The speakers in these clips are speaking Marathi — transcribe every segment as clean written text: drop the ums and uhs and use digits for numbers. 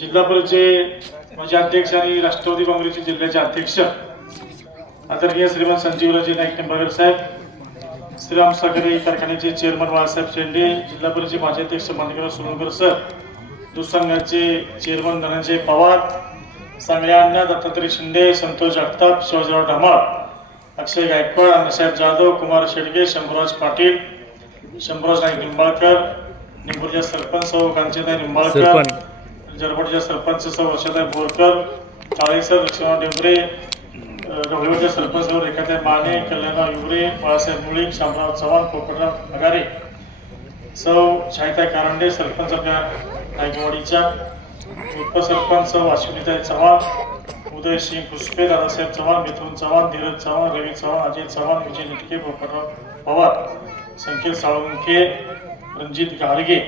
जिल्हा परिषदेचे माझे अध्यक्ष आणि राष्ट्रवादी काँग्रेसचे जिल्ह्याचे अध्यक्ष आदरणीय श्रीमान संजीवराजे नाईक निंबाळकर साहेब, श्रीराम साखरे कारखान्याचे चेअरमन बाळासाहेब शेंडे, जिल्हा परिषदेचे माजी अध्यक्ष माणिकराव सोनकर सर, दूध संघाचे चेअरमन धनंजय पवार, सांगळ्यांना दत्तात्रय शिंदे, संतोष जगताप, शिवाजीराव ढमाळ, अक्षय गायकवाड, अण्णासाहेब जाधव, कुमार शेडगे, शंभूराज पाटील, शंभूराज नाईक निंबाळकर, निंबूरच्या सरपंच सौ कांचनताई निंबाळकर, जरबोटच्या सरपंच सौ वर्षाताई बोरकर, काळेसर लक्ष्मण डेंबरे, ढवळीवरच्या सरपंच सौ रेखाताई माने, कल्याणराव युगरे, बाळासाहेब मुळीक, शामराव चव्हाण, पोपटराव अगारे, सौ शाहिताई कारंडे, सरपंच आपल्या नायकवाडीच्या, उपसरपंच सौ अश्विनीताई चव्हाण, उदय सिंह पुष्पे, दादासाहेब चव्हाण, मिथुन चव्हाण, धीरज चव्हाण, रवी चव्हाण, अजय चव्हाण, विजय निटके, पोपटराव पवार, संकेत साळुंखे, रणजित गाडगे,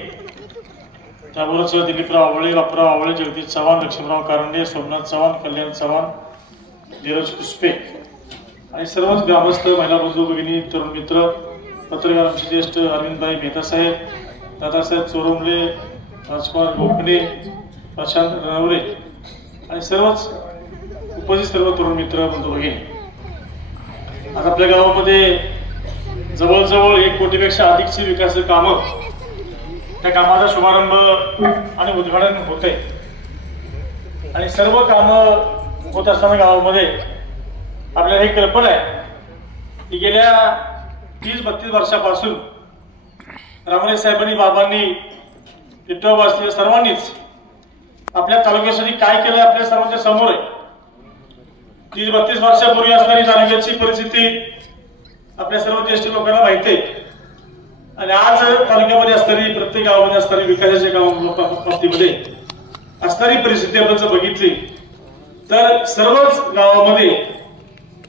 त्याबरोबरच दिलीपराव आवळे, बापराव आवळे, जगदीश चव्हाण, लक्ष्मणराव कारंडे, सोमनाथ चव्हाण, कल्याण चव्हाण, धीरज पुष्पे आणि सर्वच ग्रामस्थ, महिला बंधू भगिनी, तरुण मित्र, पत्रकार आमचे ज्येष्ठ अरविंदभाई मेहता साहेब, दादासाहेब चोरमले, राजकुमार गोखले, प्रशांत रनवरे आणि सर्वच उपस्थित सर्व तरुण मित्र बंधू भगिनी, आज आपल्या गावामध्ये जवळजवळ 1 कोटीपेक्षा अधिकची विकास कामं, त्या कामाचा शुभारंभ आणि उद्घाटन होते आणि सर्व कामं होत असताना गावामध्ये आपल्याला ही कल्पना आहे की गेल्या 30-32 वर्षापासून रामणे साहेबांनी, बाबांनी, विठ्ठल सर्वांनीच आपल्या तालुक्यासाठी काय केलं आपल्या सर्वांच्या समोर आहे. 30-32 वर्षापूर्वी असणारी तालुक्याची परिस्थिती आपल्या सर्व ज्येष्ठ लोकांना माहिती आहे आणि आज तालुक्यामध्ये असणारी, प्रत्येक गावामध्ये असणारी विकासाच्या बाबतीमध्ये असणारी परिस्थिती आपण जर बघितली तर सर्वच गावामध्ये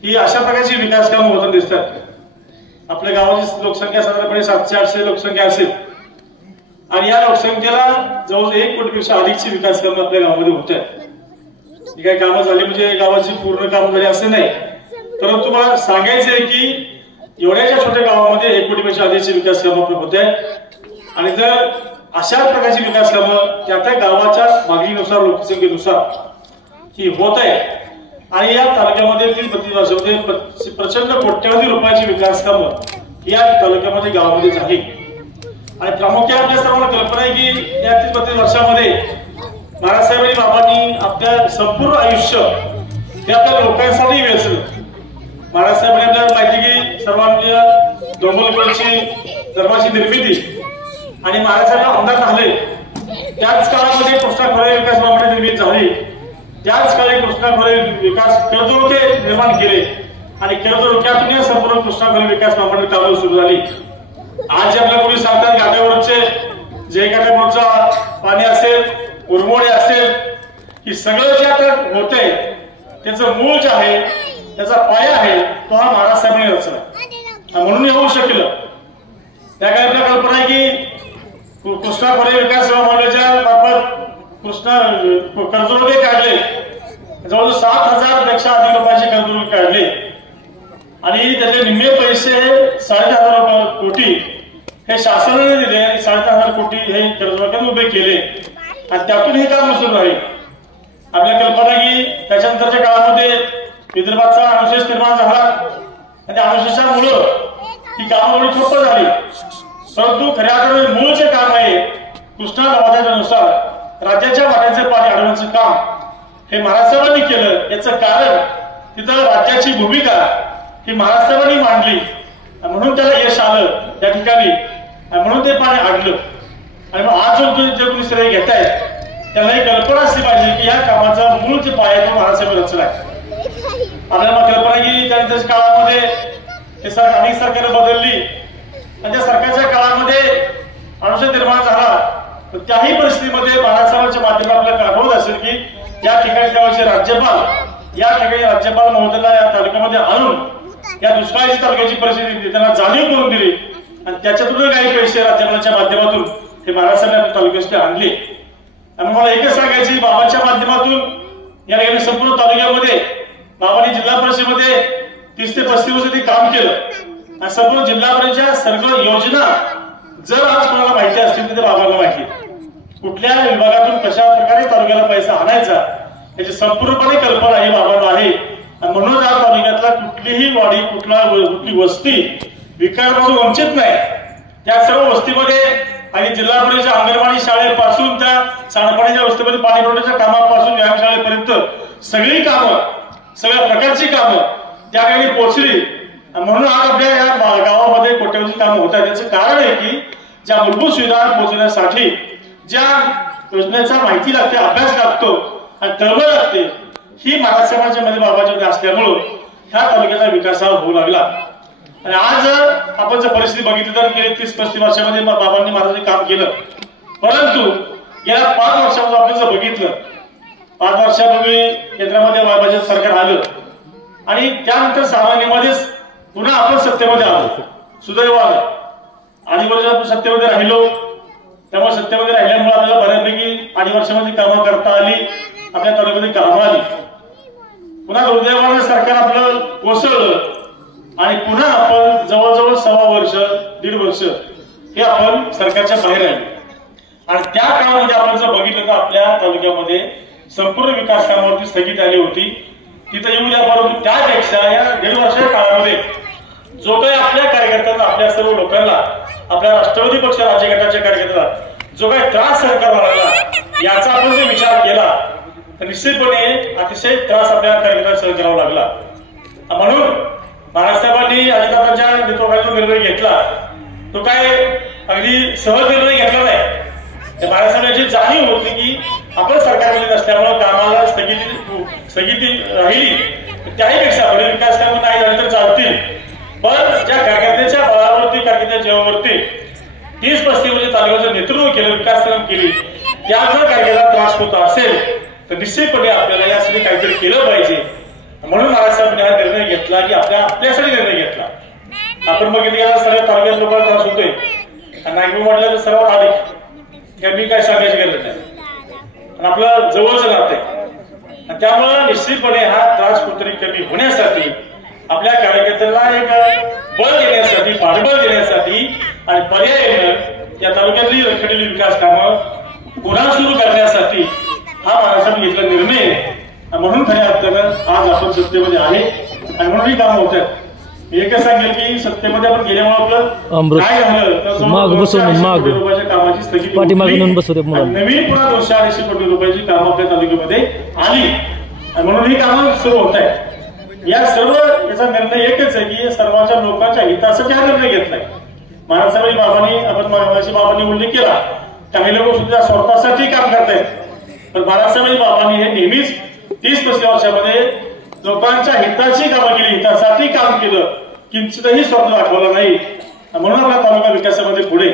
ही अशा प्रकारची विकास कामं होताना दिसतात. आपल्या गावाची लोकसंख्या साधारणपणे 700-800 लोकसंख्या असेल आणि या लोकसंख्येला जवळजवळ 1 कोटीपेक्षा अधिकची विकास कामं आपल्या गावामध्ये होत आहेत. ही काही कामं झाली म्हणजे गावाची पूर्ण कामं झाली असं नाही, परंतु मला सांगायचं आहे की एवढ्याच्या छोट्या गावामध्ये 1 कोटीपेक्षा अधिकची विकास कामं आपली होत आहेत आणि जर अशा प्रकारची विकास कामं त्या गावाच्या मागणीनुसार, लोकसंख्येनुसार ही होत आहे आणि या तालुक्यामध्ये 30-32 वर्षामध्ये प्रचंड कोट्यवधी रुपयाची विकास कामं या तालुक्यामध्ये, गावामध्ये झाली आणि प्रामुख्याने आपल्या सर्वांना कल्पना आहे की या 30-32 वर्षामध्ये बाळासाहेब बाबांनी आपल्या संपूर्ण आयुष्य हे आपल्या लोकांसाठी वेचलं. बाळासाहेबांनी आपल्याला माहिती की सर्वांच्या डोंबलकडची धर्माची निर्मिती आणि महाराष्ट्राला आमदार झाले त्याच काळामध्ये कृष्णा खोरे विकास बाबांनी निर्मिती झाली. त्याच काळी कृष्णा खोरे विकास कर्जरोखे निर्माण केले आणि कर्जरोख्यातून संपूर्ण कृष्णा खोरे विकास बाबांनी चालू सुरू झाली. आज आपल्या कोणी सांगतात गाड्यावरचे जे गाड्यावरचा पाणी असेल, उरमोडे असेल, की सगळं जे आता होतंय त्याचं मूळ जे आहे, त्याचा पाया आहे तो हा महाराष्ट्राने रचला म्हणून होऊ शकलं. त्या काही आपल्या कल्पना आहे की कृष्णा खोरे विकास मंडळाच्या मार्फत कृष्णा कर्जरोखे काढले, जवळजवळ 7,000 पेक्षा अधिक रुपयाचे कर्जरोखे काढले आणि त्याचे निम्मे पैसे 10,500 कोटी हे शासनाने दिले आणि 10,500 कोटी हे कर्जरोख्यात उभे केले आणि त्यातून हे काम सुरू आहे. आपल्या कल्पना की त्याच्यानंतरच्या काळामध्ये विदर्भाचा अनुशेष निर्माण झाला आणि त्या अनुशेषामुळं ही कामं एवढी ठप्प झाली, परंतु खऱ्या अर्थाने मूळचे काम आहे कृष्णा नवाद्यानुसार राज्याच्या वाट्याचे पाणी अडवण्याचं काम हे महाराष्ट्राने केलं. याचं कारण तिथं राज्याची भूमिका ही महाराष्ट्राने मांडली म्हणून त्याला यश आलं त्या ठिकाणी म्हणून ते पाणी अडलं आणि मग आज जे कोणी श्रेय घेत आहेत त्याला ही कल्पना असली पाहिजे की या कामाचा मूळ जे पाया तो महाराष्ट्राने रचला आहे. आपल्याला कल्पना की त्यानंतरच्या काळामध्ये हे अनेक सरकारं बदलली आणि त्या सरकारच्या काळामध्ये अनुशेष निर्माण झाला. त्याही परिस्थितीमध्ये महाराष्ट्राच्या माध्यमातून आपल्याला आठवत असेल की या ठिकाणी त्यावेळेचे राज्यपाल या ठिकाणी राज्यपाल महोदयाला या तालुक्यामध्ये आणून या दुष्काळी तालुक्याची परिस्थिती त्यांना जाणीव करून दिली आणि त्याच्यातून काही पैसे राज्यपालाच्या माध्यमातून हे महाराष्ट्राने तालुक्यासाठी आणले. आणि मला एकच सांगायचे बाबांच्या माध्यमातून या ठिकाणी संपूर्ण तालुक्यामध्ये बाबांनी जिल्हा परिषदेमध्ये 30 ते 35 वर्ष काम केलं आणि संपूर्ण जिल्हा परिषदेच्या सर्व योजना जर आज कोणाला माहिती असतील तर ते बाबांना माहिती. कुठल्या विभागातून कशा प्रकारे तालुक्याला पैसा आणायचा याची संपूर्णपणे कल्पना ही बाबांना आहे. म्हणून या तालुक्यातला कुठलीही वाडी कुठली वस्ती विकासापासून वंचित नाही. या सर्व वस्तीमध्ये आणि जिल्हा परिषद अंगणवाडी शाळेपासून त्या सांडपाण्याच्या वस्तीमध्ये पाणी पुरवठ्याच्या कामापासून व्यायामशाळेपर्यंत सगळी कामं सगळ्या प्रकारची कामं त्या ठिकाणी पोहोचली. म्हणून आज आपल्या या गावामध्ये कोट्यवधी कामं होत आहेत. त्याचं कारण आहे की ज्या मूलभूत सुविधा पोहोचण्यासाठी ज्या योजनेचा माहिती लागते, अभ्यास लागतो आणि तळमळ लागते, ही मराठा समाजाच्या मध्ये बाबाच्या असल्यामुळं ह्या तालुक्याचा विकास होऊ लागला. आणि आज आपण जर परिस्थिती बघितली तर गेल्या 30-35 वर्षामध्ये बाबांनी महाराजांनी काम केलं. परंतु गेल्या 5 वर्षामध्ये आपण जर बघितलं, 5 वर्षापूर्वी केंद्रामध्ये बाबाचं सरकार आलं आणि त्यानंतर सामान्यमध्येच पुन्हा आपण सत्तेमध्ये आलो सुदैवानं. आणि बरोबर आपण सत्तेमध्ये राहिलो, त्यामुळे सत्तेमध्ये राहिल्यामुळे आपल्याला बऱ्यापैकी 5 वर्षामध्ये कामं करता आली, आपल्या तालुक्यामध्ये कामं आली. पुन्हा दुर्दैवानं सरकार आपलं कोसळलं आणि पुन्हा आपण जवळजवळ 1.25 वर्ष 1.5 वर्ष हे आपण सरकारच्या बाहेर आलो. आणि त्या काळामध्ये आपण जर बघितलं तर आपल्या तालुक्यामध्ये संपूर्ण विकास कामावरती स्थगिती आली होती. तिथं येऊ द्या, परंतु त्यापेक्षा या 1.5 वर्षाच्या काळामध्ये जो काही आपल्या कार्यकर्त्यांना, आपल्या सर्व लोकांना, आपल्या राष्ट्रवादी पक्ष राज्य गटाच्या कार्यकर्त्यांना जो काही त्रास सरकारला लागला, याचा आपण जर विचार केला तर निश्चितपणे अतिशय त्रास आपल्या कार्यकर्त्यांना सहन करावा लागला. म्हणून महाराष्ट्राबांनी अजितदादांच्या नेतृत्वाखाली निर्णय घेतला, तो काय अगदी सहज निर्णय घेतला नाही. महाराष्ट्राची जाणीव होती की आपण सरकारमध्ये नसल्यामुळे कामाला स्थगिती राहिली, त्याहीपेक्षा पुढे विकास कामं नाही झाले तर चालतील, पण ज्या कार्यकर्त्याच्या बळावरती, कार्यकर्त्याच्या जीवावरती 30-35 वर्ष तालुक्याचं नेतृत्व केलं, विकास काम केली, त्या जर कार्यकर्त्याला त्रास होत असेल तर निश्चितपणे आपल्याला यासाठी काहीतरी केलं पाहिजे. म्हणून महाराष्ट्राने हा निर्णय घेतला की आपल्यासाठी निर्णय घेतला. आपण बघितलं सर्व तालुक्यात लोकांना त्रास होतोय आणि नागपूर म्हटलं तर सर्वात अधिक, मी काय सांगायची गरज नाही, आणि आपलं जवळच राहतंय. त्यामुळे निश्चितपणे हा त्रास कुठतरी कमी होण्यासाठी, आपल्या कार्यकर्त्यांना एक बळ देण्यासाठी, पाठबळ देण्यासाठी आणि पर्यायानं या तालुक्यातली रखडलेली विकास कामं पुन्हा सुरू करण्यासाठी हा महाराष्ट्राने घेतला निर्णय. म्हणून खऱ्या अर्थानं आज आपण सत्तेमध्ये आहे आणि म्हणून ही कामं होत आहेत. मी एकच सांगेल की सत्तेमध्ये आपण गेल्यामुळे आपलं काय झालं तर रुपयाच्या कामाची स्थगिती, नवीन पुन्हा 200-250 कोटी रुपयाची कामं आपल्या तालुक्यामध्ये आली आणि म्हणून ही कामं सुरू होत आहेत. या सर्व याचा निर्णय एकच आहे की सर्वांच्या लोकांच्या हितासाठी हा निर्णय घेतलाय. महाराष्ट्रामध्ये बाबांनी उल्लेख केला, काही लोक सुद्धा स्वतःसाठी काम करतायत, पण महाराष्ट्रामध्ये बाबांनी हे नेहमीच 30-35 वर्षामध्ये लोकांच्या हिताची कामं केली, हितासाठी काम केलं, किंचितही स्वार्थ दाखवला नाही. म्हणून आपला तालुका विकासामध्ये पुढे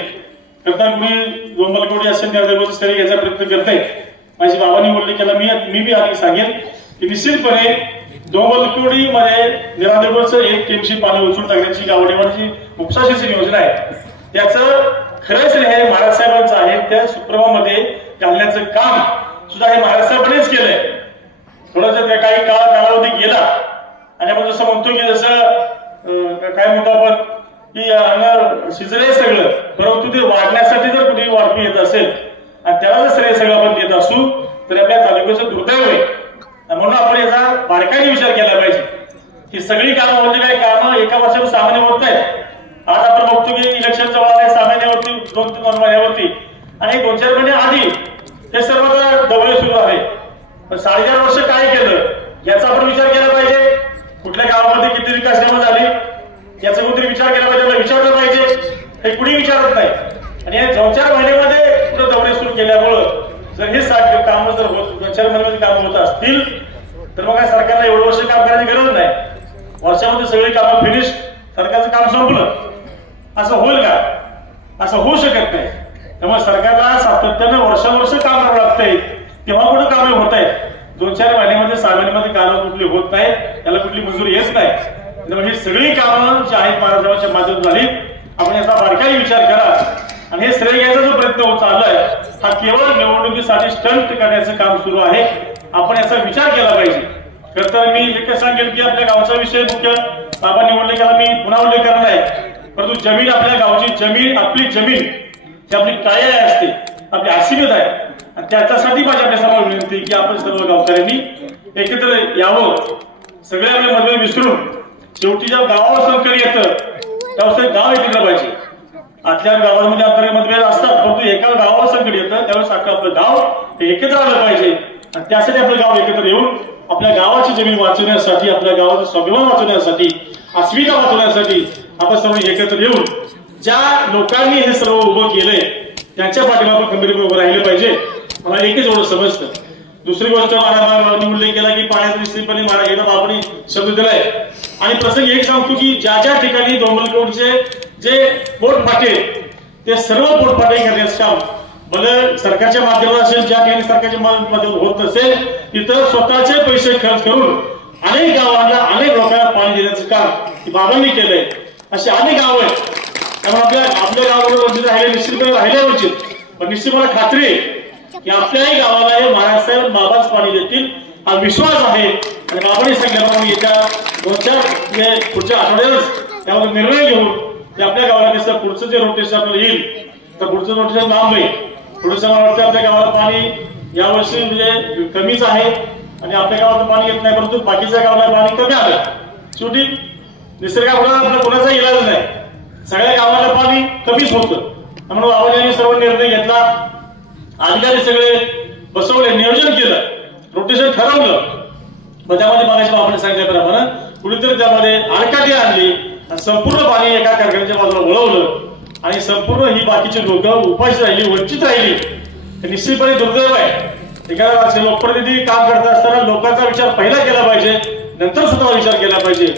करता कुणी डोंबलकोडी असेल त्या स्तरी घ्यायचा प्रयत्न करताय. माझी बाबांनी उल्लेख केला, मी बी आधी सांगेन की निश्चितपणे डोंबलकोडी मध्ये निरादेवरचं 1 टीएमसी पाणी उचलून टाकण्याची गावडेवाडीची उपसा सिंचन योजना आहे. त्याचं खरंच हे महाराज साहेबांचं आहे. त्या सुप्रमामध्ये घालण्याचं काम सुद्धा हे महाराज साहेबांनीच केलंय. थोडंसं काही कालावधी गेला आणि आपण जसं म्हणतो की जसं काय म्हणतो आपण की शिजलंय सगळं, परंतु ते वाढण्यासाठी जर कुठे वाढपी येत असेल आणि त्याला जर श्रेय सगळं आपण देत असू तर आपल्या तालुक्याचं दुर्दैव आहे. म्हणून आपण याचा बारकाईने विचार केला पाहिजे की सगळी कामं म्हणजे काही कामं एका वर्षात सामान्य होत नाहीत. आज आपण बघतो की इलेक्शन जवळ आहे, सामान्यावरती 2-3 महिन्यावरती आणि 2-4 महिने आधी हे सर्व दौरे सुरू आहे. पण 4.5 वर्ष काय केलं याचा आपण विचार केला पाहिजे. कुठल्या गावामध्ये किती विकास कामं झाली याचा कुठेतरी विचार केला पाहिजे, विचारलं पाहिजे. हे कुणी विचारत नाही. आणि या 2-4 महिन्यामध्ये दौरे सुरू केल्यामुळं जर हे कामं जर 2-4 महिन्यामध्ये कामं होत असतील तर मग सरकारला एवढं वर्ष काम करायची गरज नाही. वर्षामध्ये सगळी कामं फिनिश, सरकारचं काम संपलं, असं होईल का? असं होऊ शकत नाही. त्यामुळे सरकारला सातत्यानं वर्षावर्ष काम करावं लागतंय, तेव्हा कुठं कामे होत आहेत. 2-4 महिन्यामध्ये 6 महिन्यामध्ये कामं कुठली होत नाही, त्याला कुठली मंजुरी येत नाही. त्यामुळे ही सगळी कामं जी आहेत महाराष्ट्राच्या माध्यमातून झाली. आपण याचा बारकाईने विचार करा आणि हे श्रेय घ्यायचा जो प्रयत्न होत चाललाय हा केवळ निवडणुकीसाठी स्टंट करण्याचं काम सुरू आहे. आपण याचा विचार केला पाहिजे. खरं तर मी एकच सांगेल की आपल्या गावचा विषय मुख्य बाबांनी उल्लेख केला, मी पुन्हा उल्लेख करणार आहे. परंतु जमीन, आपल्या गावची जमीन, आपली जमीन ही आपली काया असते. आपली आशीर्वाद आहे आणि त्याच्यासाठी माझी आपल्या सर्व विनंती की आपण सर्व गावकऱ्यांनी एकत्र यावं, सगळे आपले मतभेद विसरून शेवटी जेव्हा गावावर संकट येतं त्यावेळेस गाव एकत्र पाहिजे. आतल्या गावांमध्ये अंतर्गत मतभेद असतात, परंतु एका गावावर संकट येतं त्यावेळेस आपलं गाव एकत्र आलं पाहिजे आणि त्यासाठी आपलं गाव एकत्र येऊन आपल्या गावाची जमीन वाचवण्यासाठी, आपल्या गावाचं स्वाभिमान वाचवण्यासाठी, अस्मिता वाचवण्यासाठी आपण सर्व एकत्र येऊन ज्या लोकांनी हे सर्व उभं केलंय त्यांच्या पाठीमागे खंबीरपणे उभं राहिलं पाहिजे. मला एकच एवढं समजतं. दुसरी गोष्ट मला उल्लेख केला की पाण्यात निश्चितपणे एकदा आपण शब्द दिलाय आणि प्रसंग एक सांगतो की ज्या ज्या ठिकाणी डोंगरकोटचे जे पोटफाटे ते सर्व पोटफाटे करण्याचं काम भले सरकारच्या माध्यमातून असेल, ज्या ठिकाणी सरकारच्या माध्यमातून होत नसेल तिथं स्वतःचे पैसे खर्च करून अनेक गावांना अनेक लोकांना पाणी देण्याचं काम बाबांनी केलंय. असे अनेक गाव आहेत. त्यामुळे आपल्या गावाला वंचित राहिले, निश्चितपणे राहिले वंचित, पण निश्चित मला खात्री आहे की आपल्याही गावाला हे महाराज साहेब बाबाच पाणी देतील हा विश्वास आहे. आणि बाबांनी सांगितल्याप्रमाणे येत्या 2-4 पुढच्या आठवड्यातच त्यामध्ये निर्णय घेऊन ते आपल्या गावाला कसं पुढचं जे रोटेशन आपल्याला येईल तर पुढचं रोटेशन लांब आहे. थोडंसं मला वाटतं आपल्या गावाला पाणी यावर्षी म्हणजे कमीच आहे आणि आपल्या गावात पाणी येत नाही, परंतु बाकीच्या गावाला पाणी कमी आलं. शेवटी निसर्गापुढे आपला कोणाचा इलाज नाही, सगळ्या गावाला पाणी कमीच होतं. त्यामुळे बाबांनी सर्व निर्णय घेतला, अधिकारी सगळे बसवले, नियोजन केलं, रोटेशन ठरवलं. मग त्यामध्ये मागाशी बाबांनी सांगितल्याप्रमाणे कुठेतरी त्यामध्ये आडकाठी आणली आणि संपूर्ण पाणी एका कारखान्याच्या बाजूला वळवलं आणि संपूर्ण ही बाकीची लोक उपाशी राहिली, वंचित राहिली. हे निश्चितपणे दुर्दैव आहे. एखादा लोकप्रतिनिधी काम करत असताना लोकांचा विचार पहिला केला पाहिजे, नंतर स्वतः विचार केला पाहिजे.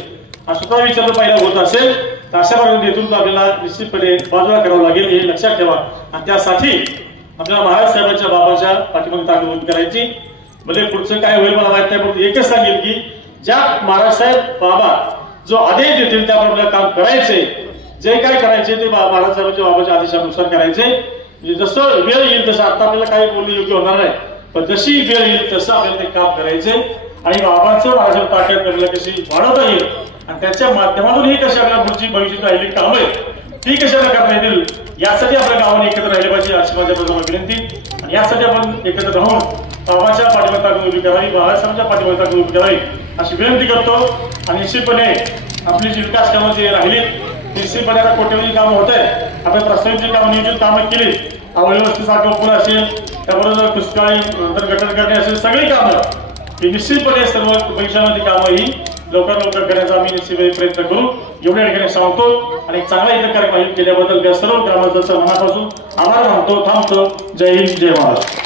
हा स्वतः विचार जर पहिला होत असेल तर अशा प्रकारे नेतृत्व आपल्याला निश्चितपणे बाजूला करावं लागेल हे लक्षात ठेवा. आणि त्यासाठी आपल्याला महाराज साहेबांच्या बाबाच्या पाठीमागे ताकद उभी करायची. भले पुढचं काय होईल मला माहित नाही, पण एकच सांगेल की ज्या महाराज साहेब बाबा जो आदेश देतील त्याप्रमाणे काम करायचे, जे काय करायचे ते महाराज साहेबांच्या बाबाच्या आदेशानुसार करायचे. जसं वेळ येईल तसं आता आपल्याला काही बोलणं योग्य होणार नाही, पण जशी वेळ येईल तसं आपल्याला ते काम करायचे आणि बाबांचं महाराज ताकद करायला कशी वाढवता येईल आणि त्याच्या माध्यमातून ही कशी आपल्याला पुढची भविष्यात राहिली कामं आहेत ती कशाला करता येतील यासाठी आपल्या गावाने एकत्र राहिले पाहिजे अशी माझ्या विनंती. आणि यासाठी आपण एकत्र राहून बाबाच्या पाठीमागे ताकद उभी करावी, महाराष्ट्राच्या पाठीमागे ताकद उभी करावी अशी विनंती करतो. आणि निश्चितपणे आपली जी विकास कामं जी राहिली निश्चितपणे आता कोट्यवधी कामं होत आहे. आपण प्रस्तावित जी कामं नियोजित कामं केली, अवयवस्थी साखर असेल, त्याबरोबर पुष्कळी नंतर गटर करणे असेल, सगळी कामं ही निश्चितपणे सर्व भविष्यामध्ये कामं ही लवकर करण्याचा आम्ही निश्चितपणे प्रयत्न करू एवढ्या ठिकाणी सांगतो. आणि चांगला इथं कार्यक्रम केल्याबद्दल त्या सर्व ग्रामस्थांचा मनापासून आभार मानतो, थांबतो. जय हिंद, जय महाराष्ट्र.